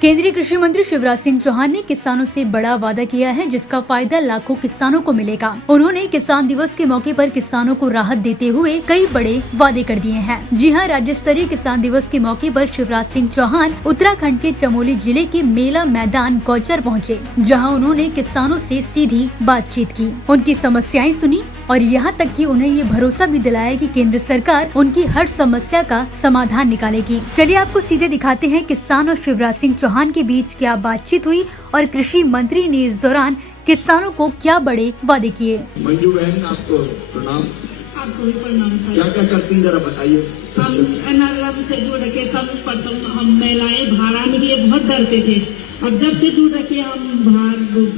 केंद्रीय कृषि मंत्री शिवराज सिंह चौहान ने किसानों से बड़ा वादा किया है, जिसका फायदा लाखों किसानों को मिलेगा। उन्होंने किसान दिवस के मौके पर किसानों को राहत देते हुए कई बड़े वादे कर दिए हैं। जी हां, राज्य स्तरीय किसान दिवस के मौके पर शिवराज सिंह चौहान उत्तराखंड के चमोली जिले के मेला मैदान गौचर पहुँचे, जहाँ उन्होंने किसानों से सीधी बातचीत की, उनकी समस्याएं सुनी और यहाँ तक कि उन्हें ये भरोसा भी दिलाया कि केंद्र सरकार उनकी हर समस्या का समाधान निकालेगी। चलिए आपको सीधे दिखाते हैं किसान और शिवराज सिंह चौहान के बीच क्या बातचीत हुई और कृषि मंत्री ने इस दौरान किसानों को क्या बड़े वादे किए। मंजू बहन, आपको प्रणाम। आपको भी प्रणाम सर। क्या क्या करती हैं जरा बताइए। हम एनआरएल से जुड़ के सर्वप्रथम हम महिलाएं बाहर आने के लिए बहुत डरते थे। अब जब से जुड़ के हम बाहर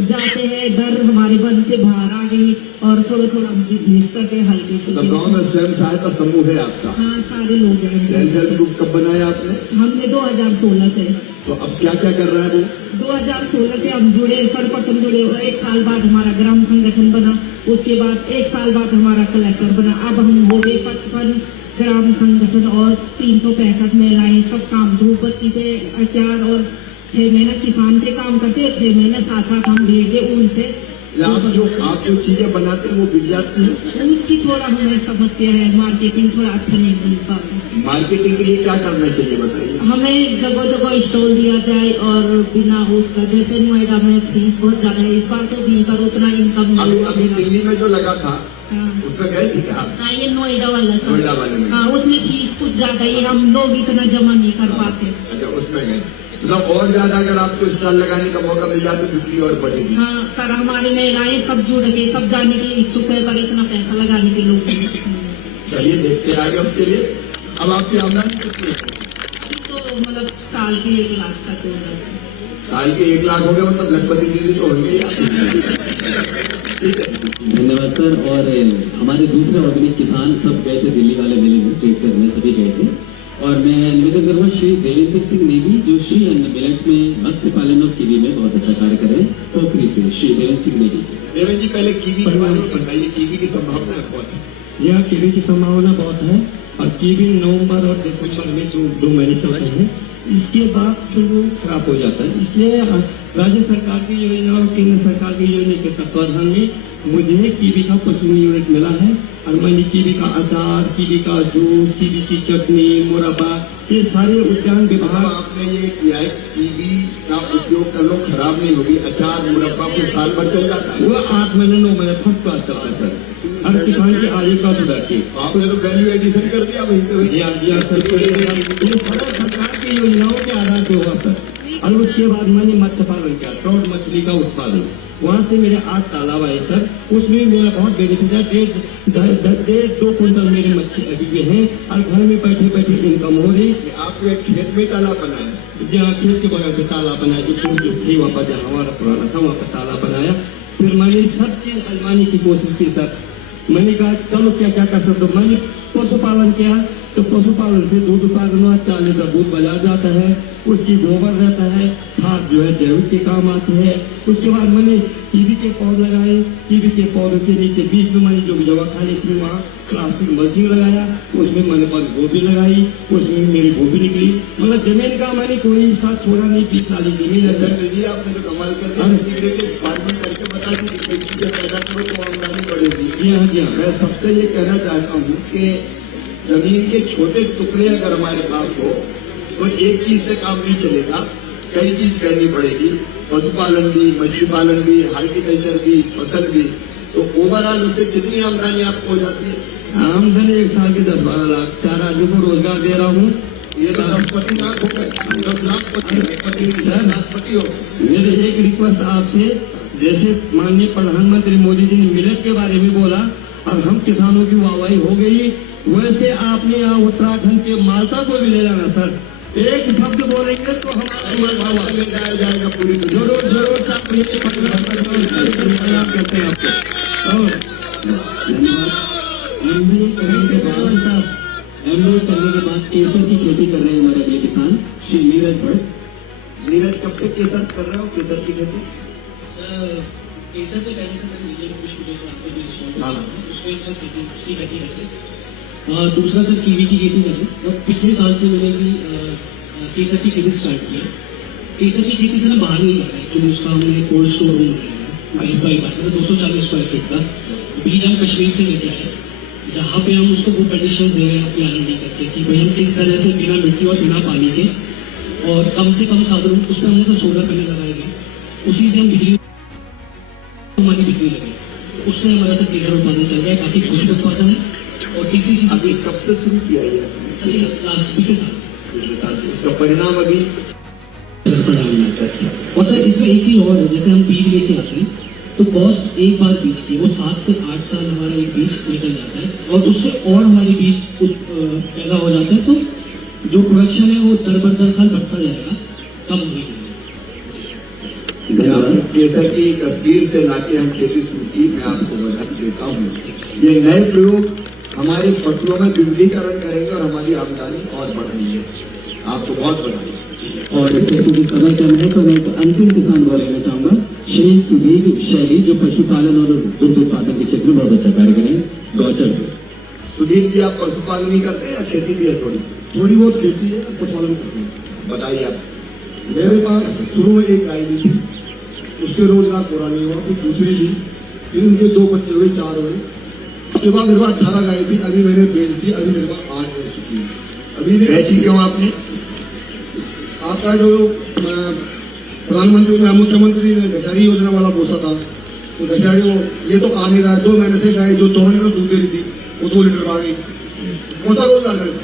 जाते हैं, डर हमारे मन से बाहर आ गई और थोड़ा थोड़ा बिजनेस करते हल्के से। गाँव में स्वयं सहायता समूह है आपका? हाँ, सारे लोग हैं। सेल्फ हेल्प ग्रुप कब बनाया आपने? हमने 2016 से। तो अब क्या क्या कर रहा है वो? 2016 से हम जुड़े, सर्वप्रथम जुड़े। 1 साल बाद हमारा ग्राम संगठन बना, उसके बाद 1 साल बाद हमारा कलेक्टर बना। अब हम हो गए 55 ग्राम संगठन और 365 महिलाएं। सब काम धूप बत्ती पे अचार और 6 महीने किसान के काम करते हैं, 6 महीने साथ साथ हम भेज दे उनसे। आप जो चीजें बनाते हैं वो बिक जाती है? उसकी थोड़ा हमें समस्या है, मार्केटिंग थोड़ा अच्छा नहीं बन पाता। मार्केटिंग के लिए क्या करना चाहिए बताइए। हमें जगह जगह स्टॉल दिया जाए और बिना उसका, जैसे नोएडा में फीस बहुत ज्यादा है, इस बार तो भी पर उतना इनकम अभी दिल्ली में जो लगा था हाँ। उसमें गए थे क्या? हाँ, ये नोएडा वाला सर। नोएडा वाले में? हाँ, उसमें फीस कुछ ज्यादा ही, हम लोग इतना जमा नहीं कर पाते। अच्छा, उसमें गए। मतलब और ज्यादा अगर आपको स्टॉल लगाने का मौका मिल जाए तो बिक्री और बढ़ेगी। हाँ सर, हमारे महिलाएं सब जुड़ गए, सब जाने के लिए इच्छुक है, पर इतना पैसा लगाने के लोग नहीं। चलिए देखते आगे उसके लिए। अब आपकी आमदनी कितनी है? तो मतलब साल के 1 लाख तक हो जाता है। साल के 1 लाख हो गए, मतलब लखपति दीदी तो होंगे। धन्यवाद सर। और हमारे दूसरे ऑर्गेनिक किसान सब गए थे दिल्ली वाले मेले में, ट्रेड करने सभी गए थे। और मैं निवेदन करूँगा श्री देवेंद्र सिंह नेगी, जो श्री अन्न मिलेट में मत्स्य पालन और कीवी में बहुत अच्छा कार्य कर रहे हैं, पोखरी से श्री देवेंद्र सिंह नेगी जी। देवेंद्र जी, पहले कीवी के बारे में बताइए। कीवी की संभावना बहुत है? यह कीवी की संभावना बहुत है और कीवी नवंबर और दिसंबर में जो 2 महीने चलते हैं, इसके बाद फिर वो खराब हो जाता है। इसलिए राज्य सरकार की योजना और केंद्र सरकार की योजना के तत्वाधान में मुझे कीवी का 25 यूनिट मिला है और मैंने कीवी का अचार, कीवी का जूस, कीवी की चटनी, मुरब्बा, ये सारे उद्यान विभाग। आपने ये किया है, कीवी का उपयोग कर लो, खराब नहीं होगी। अचार मुरब्बा को साल भर चल जाता है। वो 8 महीने 9 महीने फर्स्ट क्लास चलता है सर, हर किसान की आजीविका सुधरती। आपने तो वैल्यू एडिशन कर दिया वहीं पे। सर, ये सारा सरकार की योजनाओं के आधार पे हुआ सर। और उसके बाद मैंने मत्स्य पालन किया, ट्राउट मछली का उत्पादन। वहाँ से मेरे 8 तालाब आए सर, उसमें मेरा बहुत बेनिफिट है। 1.5-2 कुंटल मेरे मच्छी अभी भी हैं और घर में बैठे बैठे इनकम हो रही। आपने खेत में तालाब बनाया? जहाँ खेत के बगल पे तालाब बनाया, जो थी वहाँ पर जहाँ हमारा पुराना था वहाँ पर तालाब बनाया। फिर मैंने सब चीज आजमाने की कोशिश की सर। मैंने कहा चलो क्या क्या कर सकते हो। मैंने पशुपालन किया, तो पशुपालन से दूध उत्पादन हुआ, 4 लीटर दूध बाजार जाता है, उसकी गोबर रहता है, खाद जो है जैविक के काम आती है। उसके बाद मैंने कीवी के पौधे लगाए, कीवी के पौधों के नीचे बीच में मैंने जो भी जगह खाली थी वहाँ प्लास्टिक मल्चिंग लगाया, उसमें मैंने बंद गोभी लगाई, उसमें मेरी गोभी निकली। मतलब जमीन का मैंने कोई हिस्सा छोड़ा नहीं, 20 वाली जमीन है सर। आपने तो कमाल कर दिया। इंटीग्रेटेड फार्मिंग करके बता दीजिए चीजें पैदा करो तो आमदनी बढ़ेगी। जी हाँ, जी हाँ। मैं सबसे ये कहना चाहता हूँ कि जमीन के छोटे टुकड़े अगर हमारे पास हो तो एक चीज से काम नहीं चलेगा, कई चीज करनी पड़ेगी। पशुपालन भी, मछली पालन भी, हार्टिकल्चर भी, फसल भी। तो ओवरऑल उससे कितनी आमदनी आपको हो जाती है? आमदनी 1 साल की 10-12 लाख। 4 आदमी को रोजगार दे रहा हूँ। ये तो 10 लाख हो गए, 10 लाखपति हो। मेरी एक रिक्वेस्ट आपसे, जैसे माननीय प्रधानमंत्री मोदी जी ने मिलेट के बारे में बोला और हम किसानों की वाहवाही हो गई, वैसे आपने यहाँ उत्तराखंड के माल्टा को भी ले जाना सर। एक शब्द बोलेंगे तो हमारा ले जाया जाएगा पूरी। जरूर जरूर सर, करते हैं आपको। और MBA करने के बाद केसर की खेती कर रहे हैं हमारे अगले किसान श्री नीरज भट्ट। नीरज, कब से केसर कर रहे हो, केसर की खेती? सर केसर से पहले से मैंने नीले कुछ उसमें सर खेती उसकी खेती करते। दूसरा सर कीवी की खेती करते और पिछले साल से मैंने भी केसर की खेती स्टार्ट की है। केसर की खेती से ना बाहर नहीं लगाया, एक्चुअली उसका हमने कोल्ड स्टोर रूम बनाया है 22 बाई 240 स्क्वायर फीट का। बीज हम कश्मीर से लेके आए, यहाँ पे हम उसको वो कंडीशन दे रहे हैं अपनी R&D करके कि भाई हम किस तरह से बिना मिट्टी और बिना पानी के और कम से कम साधन, उस पर हमने सब सोलर पैनल लगाए गए, उसी से हम बिजली, हमारी बिजली लगे, उससे हमारा सब केसर उत्पादन चल रहा है, काफी खुश उत्पादन है। और इसी चीज अभी कब से शुरू किया है सर लास्ट पिछले साल इसका परिणाम अभी और सर इसमें एक चीज और है, जैसे हम बीज लेके आते हैं तो कॉस्ट एक बार बीज की वो 7 से 8 साल हमारा एक बीज निकल जाता है और उससे और हमारे बीज पैदा हो जाते हैं, तो जो प्रोडक्शन है वो दर साल बढ़ता जाएगा, कम होने के आपने केसर की तस्वीर से लाके हम खेती शुरू की, मैं आपको बधाई देता हूँ। ये नए प्रयोग हमारी फसलों में विविधीकरण करेंगे और हमारी आमदनी और बढ़ेंगे। आपको बहुत बधाई। और इससे क्योंकि समय कम है तो मैं एक अंतिम किसान को लेना चाहूंगा, श्री सुधीर शैली, जो पशुपालन और दुग्ध उत्पादन के क्षेत्र में बहुत अच्छा कार्य करें गौचर से। सुधीर जी, आप पशुपालन नहीं करते या खेती भी है? थोड़ी बहुत खेती है, पशुपालन करते हैं। बताइए आप। मेरे पास शुरू में एक गाय ली थी, उससे रोजगार पूरा नहीं हुआ, फिर दूसरी ली, फिर उनके 2 बच्चे हुए, 4 हुए। उसके बाद मेरे पास 18 गाय थी, अभी मैंने बेच दी, अभी मेरे पास 8 हो चुकी है। अभी बेची क्यों आपने? आपका जो प्रधानमंत्री ने, मुख्यमंत्री ने दशहरी योजना वाला बोसा था, वो दशहरी ये तो आ नहीं रहा है। 2 महीने से गाय जो 14 लीटर दूध दे रही थी वो 2 लीटर आ गई। बोसा रोजगार करेगा।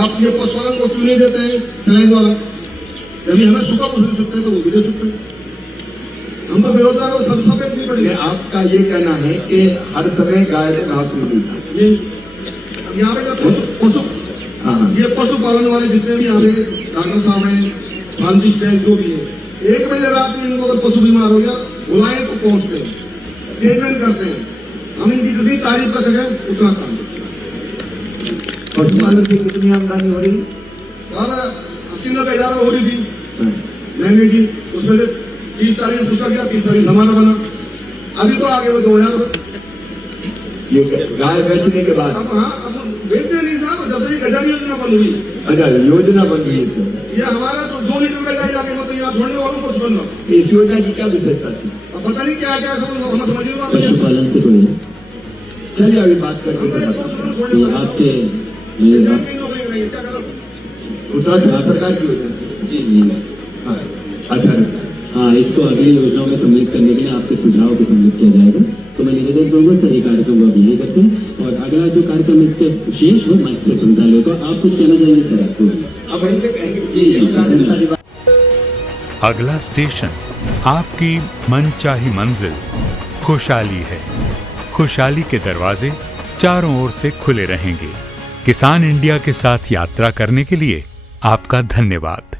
आप ये पशुपालन को क्यों नहीं देते हैं सैलरी वाला? जब हमें सूखा पशु दे सकते हैं तो वो भी दे सकते हैं। हम तो बेरोजगार हो, सब बेचनी पड़ेगी। आपका ये कहना है कि हर समय गाय को घास नहीं मिलता। ये अब यहाँ पे पशु ये पशुपालन वाले जितने भी यहाँ पे डॉक्टर साहब हैं, फ्रांसिस टैंक जो भी है, 1 बजे रात में इनको अगर पशु बीमार हो गया बुलाएं तो पहुंचते हैं, ट्रीटमेंट करते हैं। हम इनकी जितनी तारीफ कर सकें उतना काम करते हैं। पशुपालन की कितनी आमदनी हो रही? सारा 80-90 हजार हो रही थी महीने की, उसमें से 30-40 उसका गया, 30-40 हमारा बना। अभी तो आगे वो 2000। ये गाय बेचने के बाद? अब बेचते नहीं साहब, जब से गजारी योजना बंद हुई। अच्छा, योजना बन गई है। ये हमारा तो 2 लीटर में गाय जाके मतलब यहाँ छोड़ने वालों को सुन लो। इस योजना की क्या विशेषता थी? अब पता नहीं क्या क्या सब हमें समझ नहीं आता। पशुपालन से कोई चलिए अभी बात करते हम तो ये हैं। सोच रहे छोड़ने वाले आपके नौकरी करेंगे, क्या करो? उत्तराखंड सरकार की योजना। जी हाँ, अच्छा रहता है। हाँ, इसको अगली योजनाओं में सम्मिलित करने के लिए आपके सुझाव को सम्मिलित किया जाएगा। तो मैं निवेदन करूंगा सर, ये कार्यक्रम वो यही करते हैं और अगला जो कार्यक्रम इसके विशेष वो मंच से संचालित होगा। आप कुछ कहना चाहेंगे सर? आपको अब ऐसे कहेंगे जी। अगला स्टेशन आपकी मनचाही मंजिल खुशहाली है। खुशहाली के दरवाजे चारों ओर से खुले रहेंगे। किसान इंडिया के साथ यात्रा करने के लिए आपका धन्यवाद।